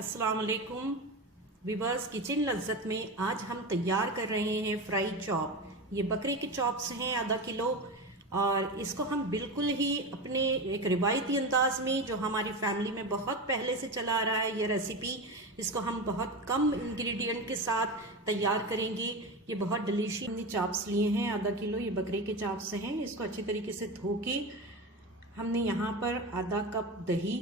अस्सलाम वालेकुम viewers. Kitchen लज्जत में आज हम तैयार कर रहे हैं फ्राई चॉप। ये बकरे के चॉप्स हैं आधा किलो, और इसको हम बिल्कुल ही अपने एक रिवायती अंदाज में, जो हमारी फैमिली में बहुत पहले से चला आ रहा है ये रेसिपी, इसको हम बहुत कम इंग्रेडिएंट के साथ तैयार करेंगे। ये बहुत डिलीशियस। हमने चाप्स लिए हैं आधा किलो, ये बकरे के चाप्स हैं। इसको अच्छी तरीके से धो के हमने यहाँ पर आधा कप दही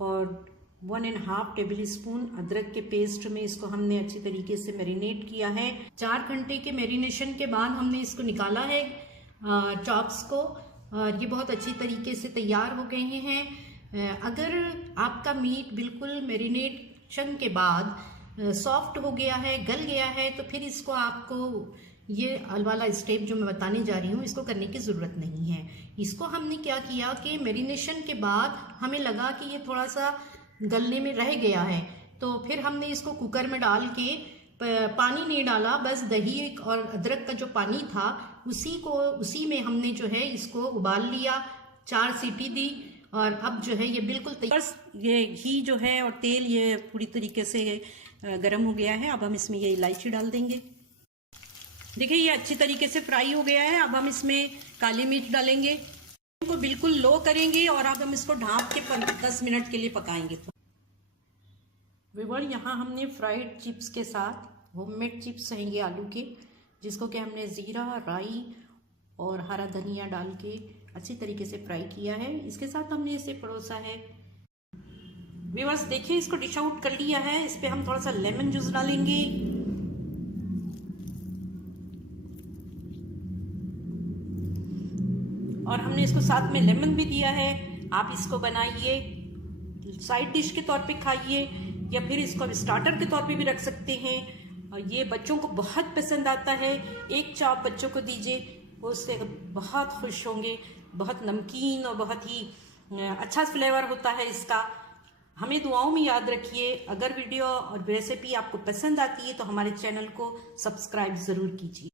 और 1.5 टेबल स्पून अदरक के पेस्ट में इसको हमने अच्छी तरीके से मैरिनेट किया है। 4 घंटे के मैरिनेशन के बाद हमने इसको निकाला है चॉप्स को, और ये बहुत अच्छी तरीके से तैयार हो गए हैं। अगर आपका मीट बिल्कुल मैरिनेशन के बाद सॉफ्ट हो गया है, गल गया है, तो फिर इसको आपको ये वाला स्टेप जो मैं बताने जा रही हूँ इसको करने की ज़रूरत नहीं है। इसको हमने क्या किया कि मैरिनेशन के बाद हमें लगा कि ये थोड़ा सा गलने में रह गया है, तो फिर हमने इसको कुकर में डाल के पानी नहीं डाला, बस दही और अदरक का जो पानी था उसी में हमने जो है इसको उबाल लिया। 4 सीटी दी और अब जो है ये बिल्कुल तैयार। ये घी जो है और तेल ये पूरी तरीके से गर्म हो गया है। अब हम इसमें ये इलायची डाल देंगे। देखिए ये अच्छी तरीके से फ्राई हो गया है। अब हम इसमें काली मिर्च डालेंगे, इनको बिल्कुल लो करेंगे और अब हम इसको ढाँप के 10 मिनट के लिए पकाएंगे। विवर, यहाँ हमने फ्राइड चिप्स के साथ होममेड चिप्स हैं ये आलू के, जिसको कि हमने ज़ीरा, राई और हरा धनिया डाल के अच्छी तरीके से फ्राई किया है। इसके साथ हमने इसे परोसा है। विवर्स देखिए, इसको डिश आउट कर लिया है। इस पर हम थोड़ा सा लेमन जूस डालेंगे। और हमने इसको साथ में लेमन भी दिया है। आप इसको बनाइए, साइड डिश के तौर पे खाइए, या फिर इसको स्टार्टर के तौर पे भी रख सकते हैं। और ये बच्चों को बहुत पसंद आता है। एक चाप बच्चों को दीजिए, वो उससे बहुत खुश होंगे। बहुत नमकीन और बहुत ही अच्छा फ्लेवर होता है इसका। हमें दुआओं में याद रखिए। अगर वीडियो और रेसिपी आपको पसंद आती है तो हमारे चैनल को सब्सक्राइब ज़रूर कीजिए।